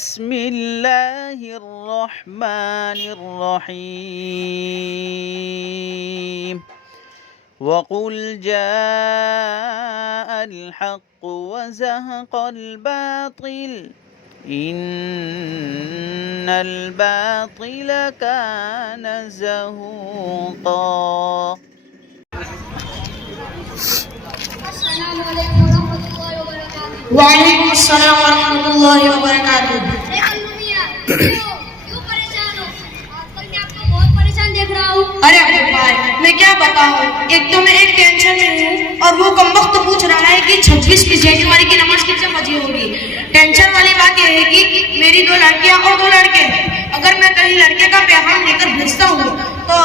बिस्मिल्लाहिर्रहमानिर्रहीम वक़ुल जाअल हक़्क़ु वज़हक़ल बातिल इन्नल बातिल कान ज़हूक़ा। वालेकुम अस्सलाम वरहमतुल्लाहि वबरकातुहू। क्यों परेशान हो? आजकल मैं आपको बहुत परेशान देख रहा हूँ। अरे अबू भाई, मैं क्या बताऊँ, एक तो मैं एक टेंशन में हूँ और वो कमबख्त पूछ रहा है कि 26 जनवरी की नमाज कितने बजे होगी। टेंशन वाली बात यह है कि मेरी 2 लड़कियाँ और 2 लड़के हैं। अगर मैं कहीं लड़के का पैगाम लेकर भेजता हूँ तो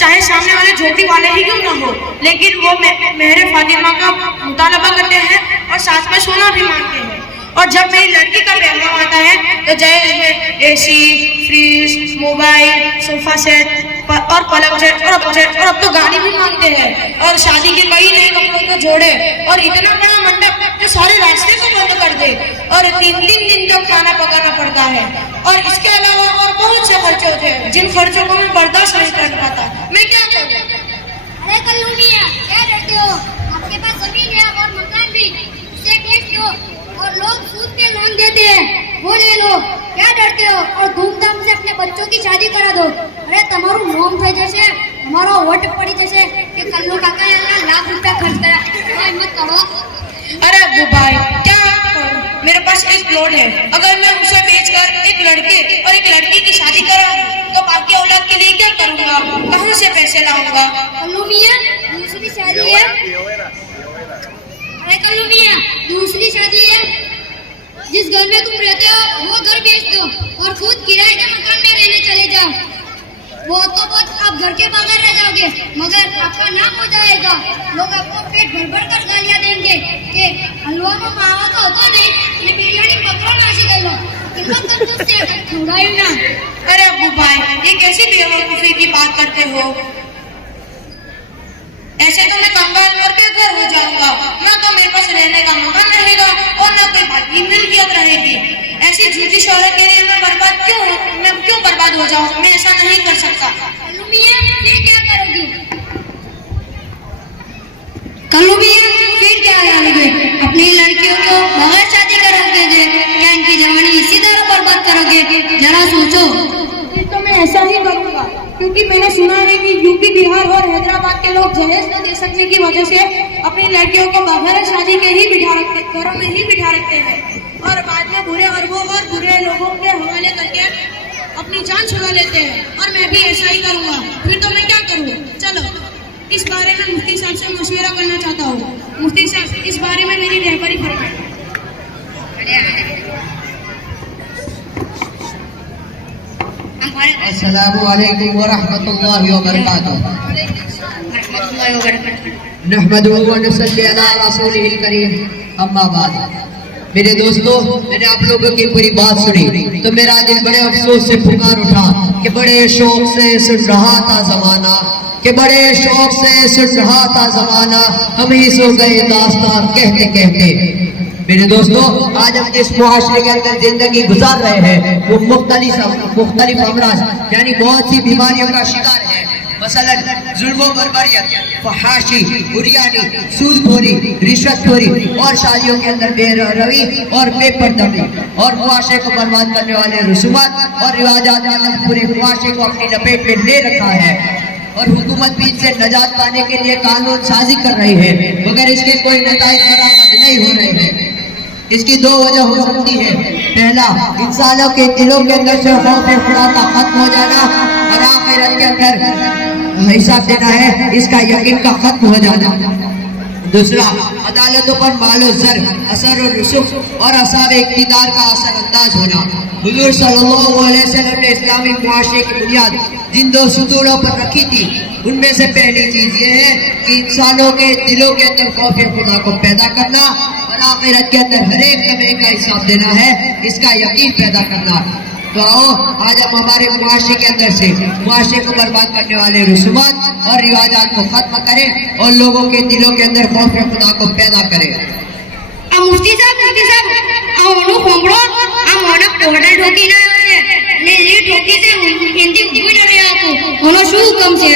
चाहे सामने वाले झोपड़ी वाले ही क्यों ना हो, लेकिन वो मेरे फातिमा का मुतालबा करते हैं और साथ में सोना भी मांगते हैं। और जब मेरी लड़की का पैगाम आता है तो जैसे AC, fridge, mobile, sofa set और पलंग सेट और अब तो गाड़ी भी मांगते हैं और शादी के कई नए कपड़ों को जोड़े और इतना बड़ा मंडप जो सारे रास्ते को बंद कर दे और 3-3 दिन तक खाना पकाना पड़ता है। और इसके अलावा और बहुत से खर्चे होते हैं जिन खर्चों को मैं बर्दाश्त नहीं कर पाता। मैं क्या करूँ? अरे कल्लू मियां, क्या डरते हो? आपके पास जमीन है और मकान भी, उसे बेच दो और लोग सूद पे लोन देते हैं, वो ले लो। क्या डरते हो? और धूमधाम से अपने बच्चों की शादी करा दो। अरे तुम्हारू नोम थे जैसे हमारा वोट पड़ी जैसे कि कल्लू काका ने लाख रुपया खर्च करा, हिम्मत करो। अरे अब्बू भाई, क्या करूं? मेरे पास एक प्लॉट है, अगर मैं उसे बेचकर एक लड़के और एक लड़की की शादी कराऊं तो बाकी औलाद के लिए क्या करूंगा? कहां से पैसे लाऊंगा? कल्लू मियां, दूसरी शादी है। अरे कल्लू मियां, दूसरी शादी है। जिस घर में तुम रहते हो वो घर बेच दो और खुद किराए के मकान में रहने चले जाओ। वो तो बहुत आप घर के बगैर रह जाओगे मगर आपका नाम हो जाएगा। लोग आपको पेट भर भर कर गालियां देंगे कि हलवा में मावा तो होता नहीं, ये बिरयानी पकड़ो नाशी कर लो, कितना कंजूस है, थोड़ा ही ना। अरे अब्बू भाई, ये कैसी बेवकूफी की बात करते हो? ऐसे तो मैं कंगाल मर के घर हो जाऊंगा, ना तो मेरे पास रहने का मकान रहेगा और ना कोई बाकी मिल्कियत रहेगी। ऐसी झूठी शोहरत के लिए मैं क्यों बर्बाद हो जाऊं? मैं ऐसा नहीं कर सकता। कल्लू मियां, फिर क्या करोगी? कल्लू मियां, फिर क्या करोगे? अपनी लड़कियों को बगैर शादी करोगे? क्या इनकी जवानी इसी तरह बर्बाद करोगे? जरा सोचो। फिर तो मैं ऐसा ही करूंगा, क्योंकि मैंने सुना है कि यूपी, बिहार और हैदराबाद के लोग जहेज न दे सकने की वजह से अपनी लड़कियों को बगैर शादी के ही घरों में ही बिठा रखते हैं और बाद में बुरे अरबों और बुरे लोगों के हवाले करके अपनी जान छुड़ा लेते हैं। और मैं भी ऐसा ही करूंगा। फिर तो मैं क्या करूँ? चलो, इस बारे में मुफ्ती साहब से मशवरा करना चाहता हूँ। मुफ्ती साहब, इस बारे में मेरी रहबरी फरमाएं। अस्सलामु अलैकुम व रहमतुल्लाहि व बरकातुहू। नहमदुहु व नसल्ली अला रसूलिहिल करीम, अम्मा बाद। मेरे दोस्तों, मैंने आप लोगों की पूरी बात सुनी तो मेरा दिल बड़े अफसोस से पुकार उठा कि बड़े शौक से सुन रहा था जमाना, हम ही सो गए दास्तान कहते कहते। मेरे दोस्तों, आज हम जिस मुआशरे के अंदर जिंदगी गुजार रहे हैं वो मुख्तलिफ अमराज यानी बहुत सी बीमारियों का शिकार है। मसलन जुल्म बर्बरियत, फहाशी, बुरियानी, सूदखोरी, रिश्वतखोरी और शादियों के अंदर बेरहमी और बेपर्दगी और मुआशरे को बर्बाद करने वाले रसूमात और रिवाजात पूरे मुआशरे को अपनी लपेट में ले रखा है। और हुकूमत भी इनसे नजात पाने के लिए कानून साजी कर रही है मगर इसके कोई नताइज बरामद नहीं हो रहे हैं। इसकी 2 वजह हो सकती है। पहला, इंसानों के दिलों के अंदर से खौफ खुदा का खत्म हो जाना और आखिरत के अंदर हिसाब देना है इसका यकीन का खत्म हो जाना। दूसरा, अदालतों पर मालो जर, असर और रुसूख और असाब इक़्तिदार का असर अंदाज होना। हुजूर सल्लल्लाहु अलैहि वसल्लम ने इस्लामी मुआशरे की बुनियाद जिन 2 सुतूनों पर रखी थी उनमें से पहली चीज ये है कि इंसानों के दिलों के अंदर खौफ खुदा को पैदा करना और आखिरत के अंदर हर एक लम्हे का हिसाब देना है, इसका यकीन पैदा करना। तो आओ आज हम हमारे मुआशरे के अंदर से मुआशरे को बर्बाद करने वाले रसूमात और रिवाजात को खत्म करें और लोगों के दिलों के अंदर खौफ खुदा को पैदा करें। मुफ्ती साहब આ ઓનું ખોંગડો આ મોઢે પોહડા ઢોકી ના છે ને એ ઢોકી છે એનથી ઊભું ન રહેતું ઓનો શું હુકમ છે?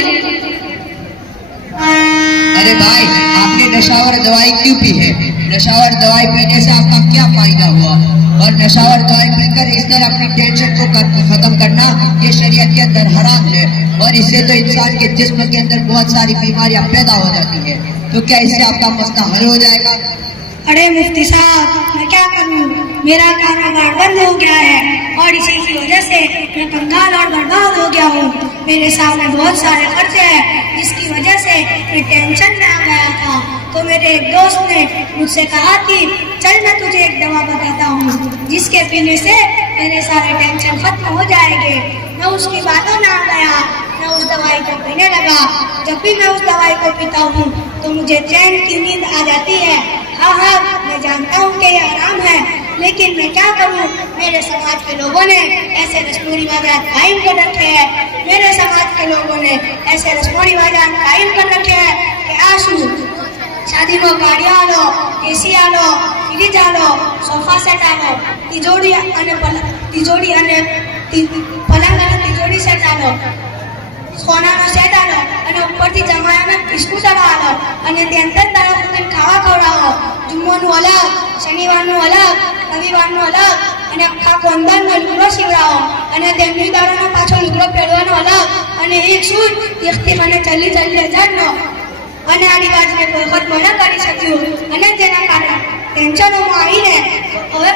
अरे भाई, आपने नशावर दवाई क्यों पी है? नशावर दवाई पीने से आपका क्या फायदा हुआ? और नशावर दवाई पीकर इस तरह अपनी टेंशन को खत्म करना ये शरीयत के अंदर हराम है। और इससे तो इंसान के जिस्म के अंदर बहुत सारी बीमारियां पैदा हो जाती है। तो क्या इससे आपका मसला हल हो जाएगा? अरे मुफ्ती साहब, मैं क्या करूं? मेरा कारोबार बंद हो गया है और इसी की वजह से मैं कंगाल और बर्बाद हो गया हूँ। मेरे सामने बहुत सारे खर्चे हैं जिसकी वजह से मैं टेंशन में आ गया था। तो मेरे एक दोस्त ने मुझसे कहा कि चल मैं तुझे एक दवा बताता हूँ जिसके पीने से मेरे सारे टेंशन खत्म हो जाएंगे। मैं उसकी बातों में आ गया, मैं उस दवाई को पीने लगा। जब भी मैं उस दवाई को पीता हूँ तो मुझे चैन की नींद आ जाती है। हाँ, मैं जानता हूँ कि ये आराम है, लेकिन मैं क्या करूँ? मेरे समाज के लोगों ने ऐसे रस्म रिवाजात कायम कर रखे हैं। मेरे समाज के लोगों ने ऐसे रस्म रिवाजात कायम कर रखे हैं कि आशू शादी में गाड़ियां आलो, एसी आलो, फ्रिज आलो, सोफा सेट आलो, तिजोरी અને પલંગ અને તિજોરી સેટ આલો, સોનાનો સેટ આલો અને ઉપરથી જમાયાના બિસ્કુટ આલો અને ત્યાં તારા પૂરતું ખાવા ખવડાવો. જુમ્માનું અલગ, શનિવારનું અલગ, રવિવારનું અલગ અને આખા કોંદરનો લુગડો સીવડાવો અને તેમની દાડાનો પાછો લુગડો પહેરવાનો અલગ અને એક શૂટ એકથી મને 40,000નો અને આની બાજુને કોઈ વખત મને કરી શક્યું અને તેના કારણે ટેન્શનોમાં આવીને હવે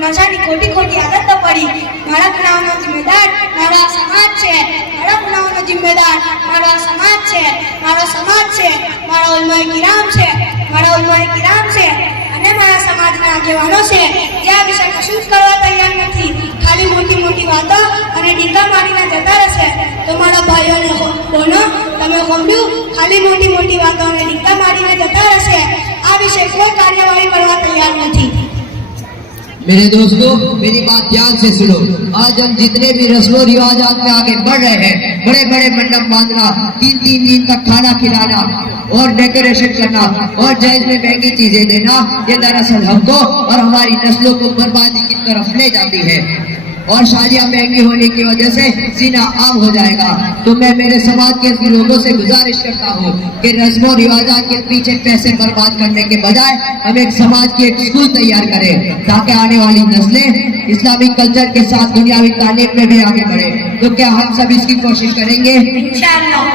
નશાની ખોટી આદતો પડી. મારા ગુનાહોનો જિમ્મેદાર મારો સમાજ છે, મારા ગુનાહોનો જિમ્મેદાર મારો સમાજ છે, મારો સમાજ છે, મારા ઉલમાએ કિરામ છે, મારા ઉલમાએ કિરામ છે અને મારા સમાજના આગેવાનો છે જે આ વિશે કશું જ કરવા તૈયાર નથી. ખાલી મોટી વાતો અને ડીકા મારીને જતા રહેશે. તો મારા ભાઈઓને બોલો, તમે સાંભળ્યું? ખાલી મોટી વાતો અને ડીકા મારીને જતા રહેશે. આ વિશે કોઈ કાર્યવાહી કરવા તૈયાર નથી. मेरे दोस्तों, मेरी बात ध्यान से सुनो। आज हम जितने भी रस्मों रिवाजात में आगे बढ़ रहे हैं, बड़े बड़े मंडप बांधना, 3-3 दिन तक खाना खिलाना और डेकोरेशन करना और जहेज में महंगी चीजें देना, ये दरअसल हमको और हमारी नस्लों को बर्बादी की तरफ ले जाती है। और शादियां महंगी होने की वजह से जीना आम हो जाएगा। तो मैं मेरे समाज के लोगों से गुजारिश करता हूँ कि रस्मों रिवाजात के पीछे पैसे बर्बाद करने के बजाय हम एक समाज की एक स्कूल तैयार करें ताकि आने वाली नस्लें इस्लामिक कल्चर के साथ दुनियावी तालीम में भी आगे बढ़े। तो क्या हम सब इसकी कोशिश करेंगे? इंशाअल्लाह।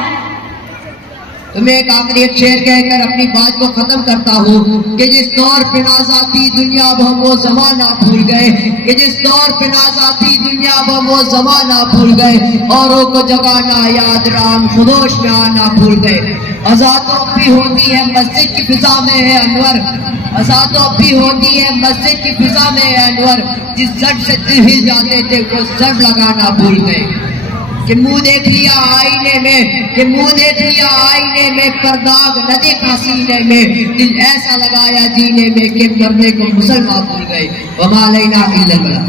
तो मैं एक आखिरी एक शेर कहकर अपनी बात को खत्म करता हूँ कि जिस दौर पे नाज़ाती दुनिया अब हम वो ज़माना भूल गए, कि जिस दौर पे नाज़ाती दुनिया अब हम वो ज़माना भूल गए, औरों को जगाना याद राम खुदोश में आना भूल गए। अज़ातों भी होती है मस्जिद की फिजा में है अनवर, अज़ातों भी होती है मस्जिद की फिजा में है अनवर, जिस जड़ से दिल हिल जाते थे वो जड़ लगाना भूल गए। कि मुंह देख लिया आईने में पर दाग न देखा सीने में, दिल ऐसा लगाया जीने में कि मरने को मुसलमान भूल गए। वमा अलैना इल्लल बलाग।